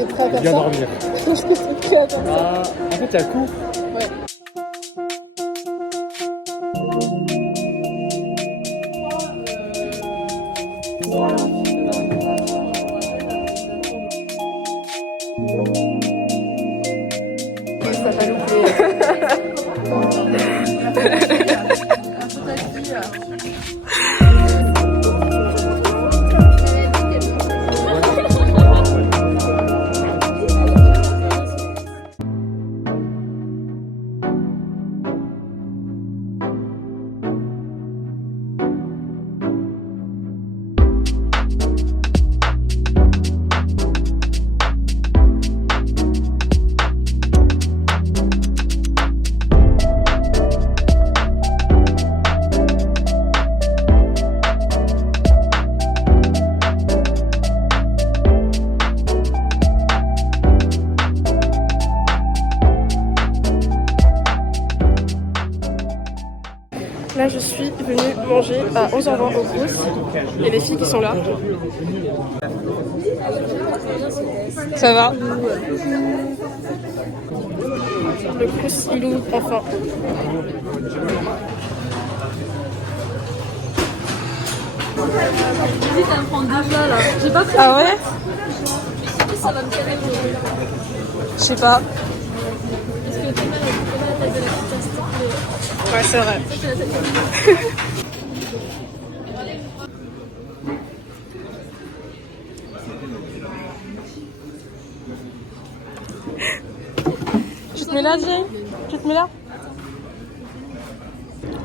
C'est prêt à faire bien ça. dormir. Je pense que c'est prêt à faire ça. Ah, en fait, il y a cours. Ouais. Ça va louper. Là, je suis venue manger à 11h20 au Crous. Il y a des filles qui sont là. Ça va? Le Crous, il ouvre enfin. Ah ouais? Je sais pas. Ouais, c'est vrai. Tu te mets là, Jay? Tu te mets là?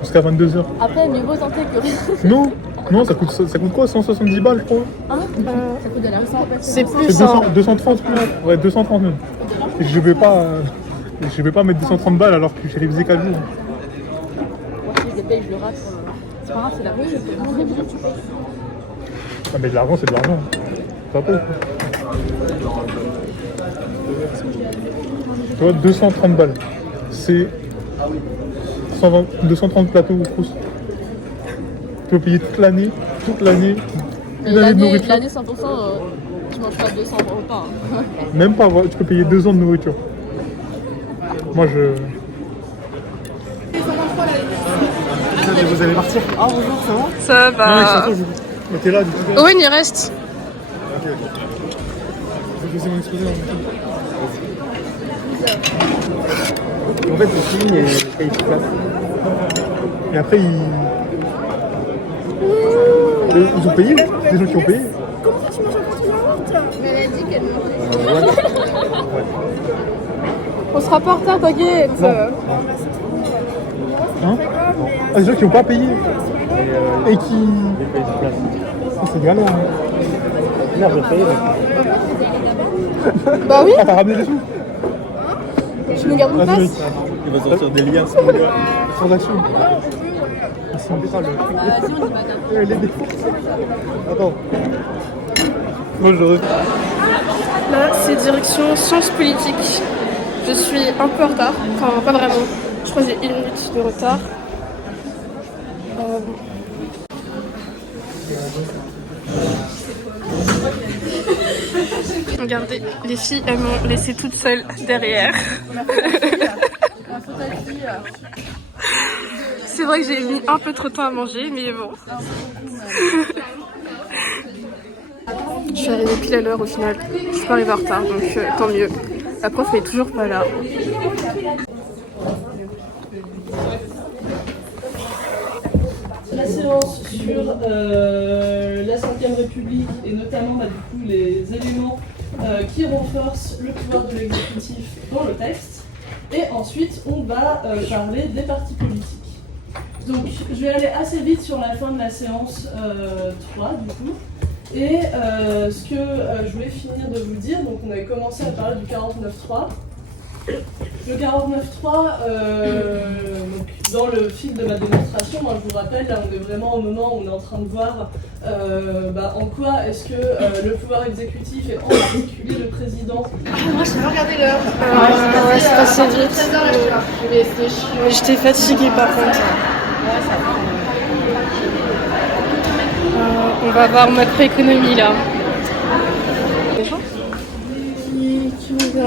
Jusqu'à 22h. Après, mieux vaut tenter que... Non, non, ça coûte quoi? 170 balles, je crois. Hein ça coûte de la c'est plus C'est ça. 230 plus. Ouais, 230 même. Et je vais pas mettre 230 balles alors que j'ai révisé 4 jours. Moi, si je le paye, je le rate. C'est pas grave, c'est la rue, je peux manger bien. Ah, mais de l'argent, c'est de l'argent. Pas peu. Tu vois, 230 balles. C'est 230 plateaux au Crous. Tu peux payer toute l'année, une année de nourriture. L'année 100%, tu manges pas 200 repas. Hein. Même pas, ouais, tu peux payer 2 ans de nourriture. Moi, je... Vous allez partir? Ah bonjour, ça va? Ça va. Mais t'es là, du coup. Owen, il reste. Ok. Je vais poser mon exposé en même temps. En fait, ils signent et payent sur place. Et après, ils ont payé, des gens qui ont payé. Comment ça tu manges un continent morte? Mais elle a dit qu'elle Ouais. On sera pas en retard, t'inquiète. Hein? Ah, des gens qui n'ont pas payé. Et qui... C'est galère. Merde, je vais payer. Bah oui, Ah, t'as ramené les sous? tu nous gardes une place. Il va sortir des liens, ce gars. Transaction. C'est embêtable. Les défauts. Attends. Moi, je refais. Là, c'est direction sciences politiques. Je suis un peu en retard. Enfin, pas vraiment. Je crois que j'ai 1 minute de retard. Regardez, les filles, elles m'ont laissé toute seule derrière. C'est vrai que j'ai mis un peu trop de temps à manger, mais bon. Je suis arrivée pile à l'heure au final. Je suis pas arrivée en retard, donc tant mieux. La prof est toujours pas là. La séance sur la 5e République et notamment du coup, les éléments qui renforcent le pouvoir de l'exécutif dans le texte. Et ensuite, on va parler des partis politiques. Donc, je vais aller assez vite sur la fin de la séance 3 du coup. Et ce que je voulais finir de vous dire, donc on avait commencé à parler du 49.3. Le 49.3, dans le fil de ma démonstration, moi, je vous rappelle, là on est vraiment au moment où on est en train de voir en quoi est-ce que le pouvoir exécutif et en particulier le président... Moi, je vais regarder l'heure. Ouais, c'est passé vite. J'étais fatiguée par contre. On va voir macroéconomie là.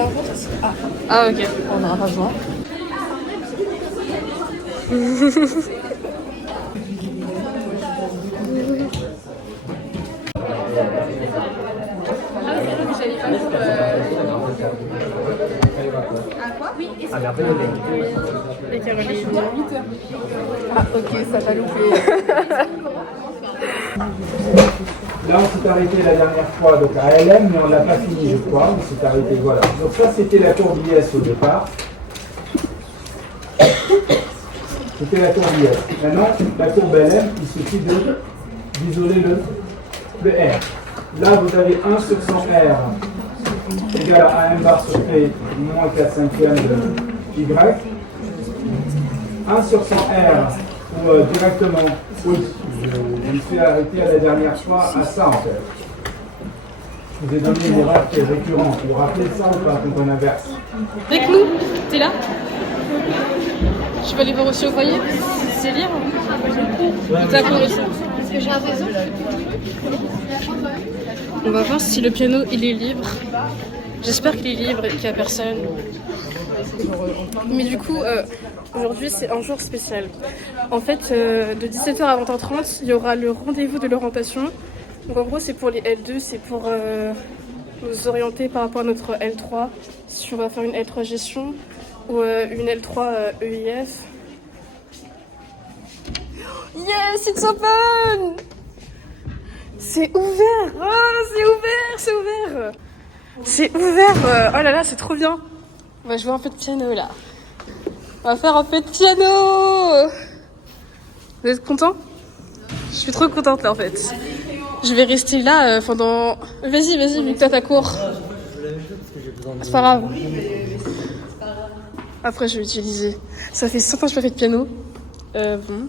rencontre ici. Ah, Ah ok. on n'aura pas besoin. Et Caroline. Ah, ok, ça va louper. Là, on s'est arrêté la dernière fois donc à LM, mais on l'a pas fini, je crois. On s'est arrêté, voilà. Donc ça, c'était la courbe IS au départ. C'était la courbe IS. Maintenant, la courbe LM, il suffit d'isoler le R. Là, vous avez 1 sur 100 R égal à AM bar sur P moins 4 cinquièmes de Y. 1 sur 100 R, ou directement, oui, je me suis arrêté à la dernière fois à ça en fait. Je vous ai donné une erreur qui est récurrente. Vous vous rappelez de ça ou pas quand on inverse? Avec nous, t'es là? Je peux aller voir aussi au foyer? C'est libre? T'as quoi aussi? Est-ce que j'ai un réseau? On va voir si le piano il est libre. J'espère qu'il est libre et qu'il n'y a personne. Mais du coup, aujourd'hui c'est un jour spécial. En fait, de 17h à 20h30, il y aura le rendez-vous de l'orientation. Donc en gros, c'est pour les L2, c'est pour nous orienter par rapport à notre L3. Si on va faire une L3 gestion ou une L3 EIF. Yes, it's open! C'est ouvert! Oh, c'est ouvert, c'est ouvert! C'est ouvert! Oh là là, c'est trop bien! On va jouer un peu de piano là. On va faire un peu de piano! Vous êtes contents? Je suis trop contente là en fait. Je vais rester là pendant... Vas-y, vu que toi t'as cours. C'est pas grave. Après je vais utiliser. Ça fait 5 ans que je fais pas fait de piano. Bon.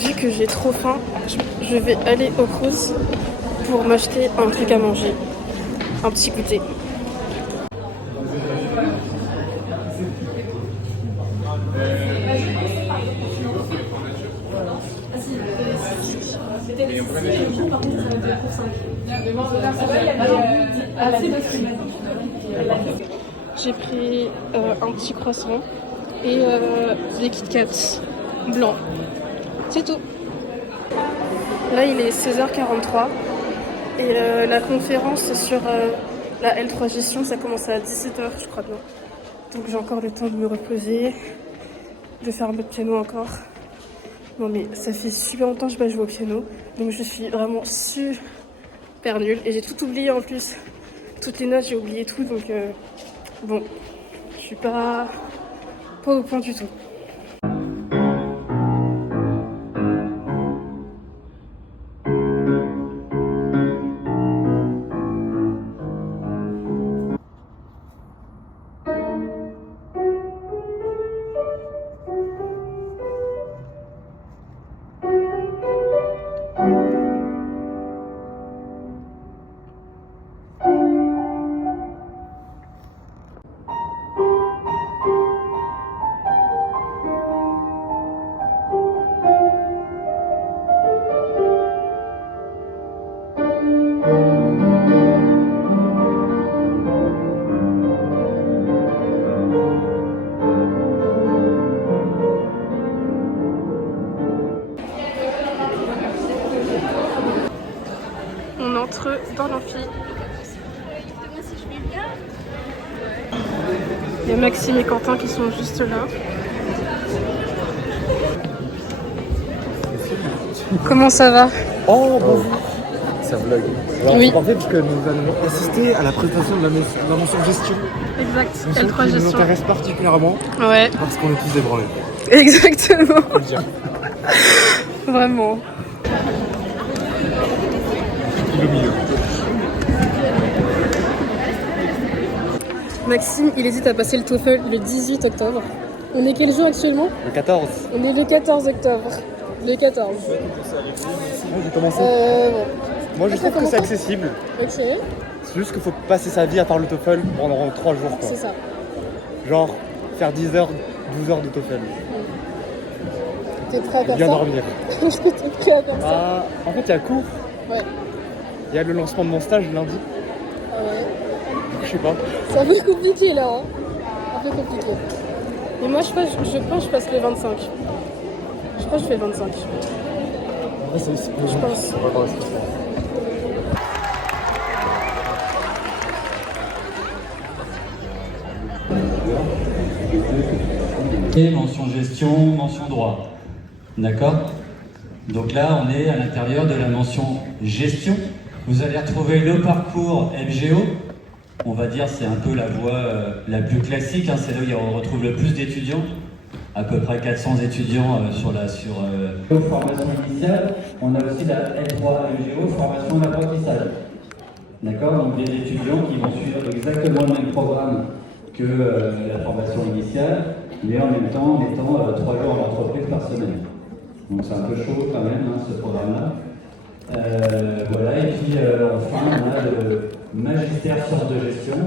vu que j'ai trop faim, je vais aller au Cruz pour m'acheter un truc à manger. Un petit goûter. J'ai pris un petit croissant et des Kit Kat blancs. C'est tout. Là, il est 16h43 et la conférence sur la L3 gestion, ça commence à 17h, je crois bien. Donc j'ai encore le temps de me reposer, de faire un peu de piano encore. Non mais ça fait super longtemps que je n'ai pas joué au piano, donc je suis vraiment super nulle et j'ai tout oublié en plus. Toutes les notes, j'ai oublié tout, donc bon, je suis pas au point du tout. On entre dans l'amphi. Il y a Maxime et Quentin qui sont juste là. Comment ça va? Oh, bonjour. Ça vlog. Alors, Oui. c'est parfait parce que nous allons assister à la présentation de la mention gestion. Exact, Mention L3 qui nous gestion. intéresse particulièrement Ouais, parce qu'on est tous des branlés. exactement. Faut le dire. Vraiment. Le milieu. Maxime, il hésite à passer le TOEFL le 18 octobre. On est quel jour actuellement? Le 14. On est le 14 octobre. Le 14. Moi, j'ai commencé. Bon. Moi, je trouve que c'est accessible. Ok, C'est juste qu'il faut passer sa vie à faire le TOEFL pendant 3 jours. Quoi. c'est ça. Genre, faire 10 heures, 12 heures de TOEFL. T'es prêt à faire Bien ça? dormir. Est-ce que t'es prêt à faire ça? Ah, en fait, il y a cours. Ouais. Il y a le lancement de mon stage lundi. Ah ouais. Je sais pas. C'est un peu compliqué là, hein. Un peu compliqué. Mais moi je pense que je passe le 25. Je crois que je fais le 25. Je pense. Et mention gestion, mention droit. D'accord? Donc là, on est à l'intérieur de la mention gestion. Vous allez retrouver le parcours MGO. On va dire c'est un peu la voie la plus classique. Hein. C'est là où on retrouve le plus d'étudiants. À peu près 400 étudiants sur formation initiale. On a aussi la L3 MGO, formation d'apprentissage. D'accord? Donc des étudiants qui vont suivre exactement le même programme que la formation initiale, mais en même temps en étant 3 jours en entreprise par semaine. Donc c'est un peu chaud quand même, hein, ce programme-là. Voilà, et puis enfin on a le magistère sciences de gestion.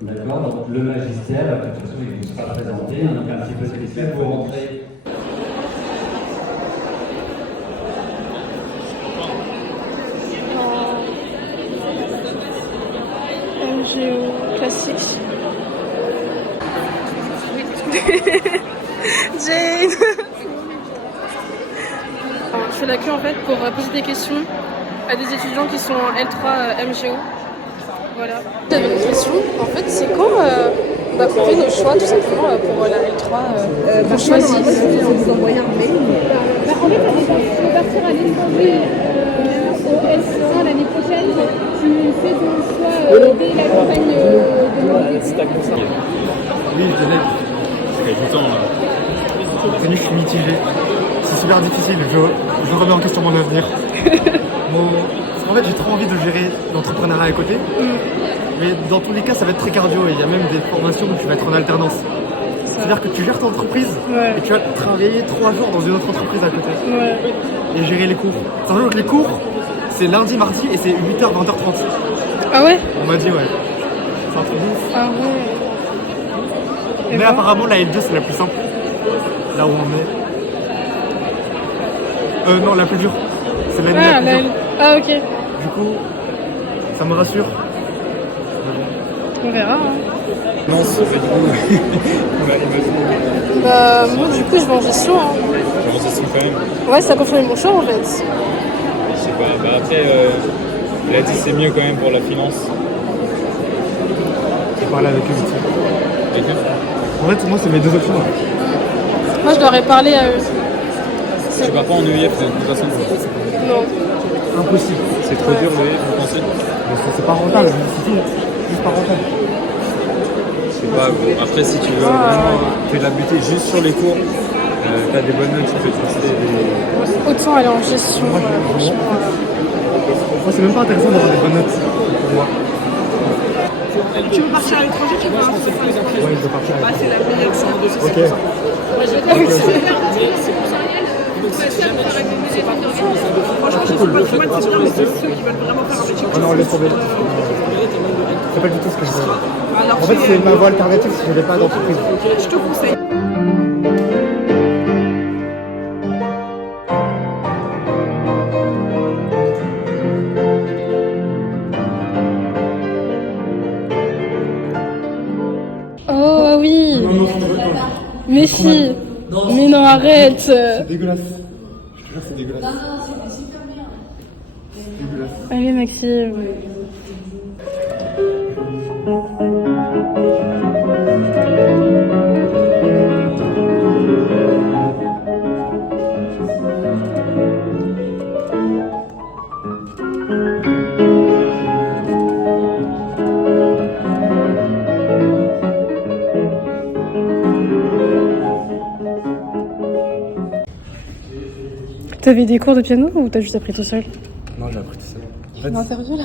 D'accord, donc le magistère, de toute façon il vous sera présenté, hein, donc un petit peu spécial pour rentrer. MGO classique. Jane. Je fais la queue en fait pour poser des questions à des étudiants qui sont en L3 MGO. Voilà. J'avais une question. En fait, c'est quand qu'on fait nos choix tout simplement pour la L3 qu'on choisit. On vous envoie un mail. En fait, on va partir à l'étranger au S1 l'année prochaine. Tu fais ton choix dès la campagne de Oui, je dirais. Ça fait longtemps là. Je suis mitigé. C'est super difficile. Je remets en question mon avenir. En fait, j'ai trop envie de gérer l'entrepreneuriat à côté. Mais dans tous les cas, ça va être très cardio. Et il y a même des formations où tu vas être en alternance. C'est-à-dire que tu gères ton entreprise Ouais. et tu vas travailler 3 jours dans une autre entreprise à côté. Ouais. Et gérer les cours. Sachant que les cours, c'est lundi, mardi et c'est 8h, 20h30. Ah ouais? On m'a dit, ouais. C'est un truc de ouf. Ah ouais. Et Mais ben, apparemment, la L2, c'est la plus simple. Là où on est. Non, la plus dure. C'est l'année Ah, la plus dure. ah ok. Du coup, ça me rassure. On verra. Hein. Non, c'est du coup. Bah, moi, du coup, je vais en gestion. Hein. Comment ça se fait quand même? Ouais, ça a confirmé mon choix en fait. Je sais pas. Bah après, il a dit c'est mieux quand même pour la finance. J'ai parlé avec eux aussi. Et toi? En fait, moi, c'est mes deux options. Moi, je leur ai parlé à eux. Tu pars pas en EIF de toute façon. Non. Impossible. C'est trop dur l'EIF, vous pensez? Mais c'est pas rentable. C'est tout. Juste pas rentable. Je sais pas. Bon, après, si tu veux vraiment te la buter juste sur les cours, t'as des bonnes notes, tu peux te rester des. Autant aller en gestion. Moi, c'est même pas intéressant d'avoir des bonnes notes pour moi. Tu veux partir à l'étranger, tu veux un Ouais, je veux partir avec. c'est la meilleure chambre de Ok. Franchement, je sais pas si moi c'est bien, mais c'est ceux qui veulent vraiment faire un métier. Oh non, laisse tomber. C'est pas du tout ce que je veux. Alors, En fait, c'est ma voie alternative si je n'avais pas d'entreprise. je te conseille. Oh oui. Mais si. Mais non, arrête. C'est dégueulasse. Je te jure, c'est dégueulasse. Dégueulasse. Allez, Maxime. T'avais des cours de piano ou t'as juste appris tout seul? Non, j'ai appris tout seul. En fait, Une interview là?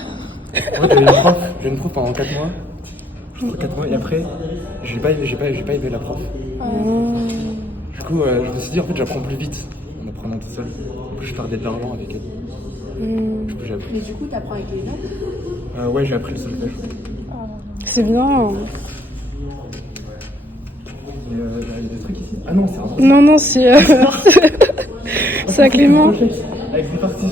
j'ai une prof pendant 4 mois. Je crois 4 mois. Et après, j'ai pas aimé la prof. Du coup, je me suis dit, en fait, j'apprends plus vite en apprenant tout seul. Du coup, je perdais de l'argent avec elle. Du coup, j'ai appris. Mais du coup, t'apprends avec les notes. Ouais, j'ai appris le solfège. C'est bien. Il y a des trucs ici. Ah non, c'est un truc. Non, non, c'est. C'est à Clément. Avec des partitions.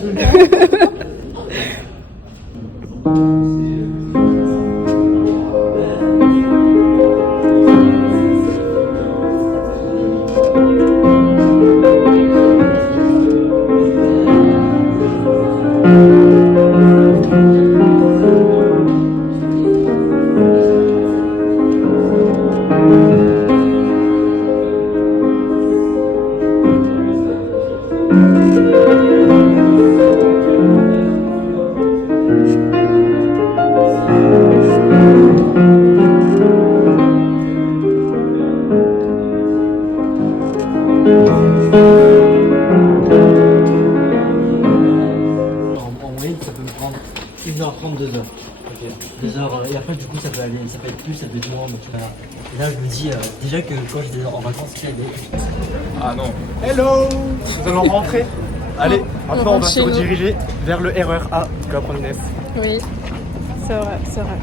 En moyenne, ça peut me prendre 1h30, 2h. 2h, et après, du coup, ça peut être plus, ça peut être moins. Donc, et là, je me dis, déjà que quand j'étais en vacances, il y avait. Ah non. Hello. Nous allons rentrer. Allez, maintenant on va rentre se chez nous. rediriger vers le RER A de la promenade. Oui, c'est vrai, c'est vrai.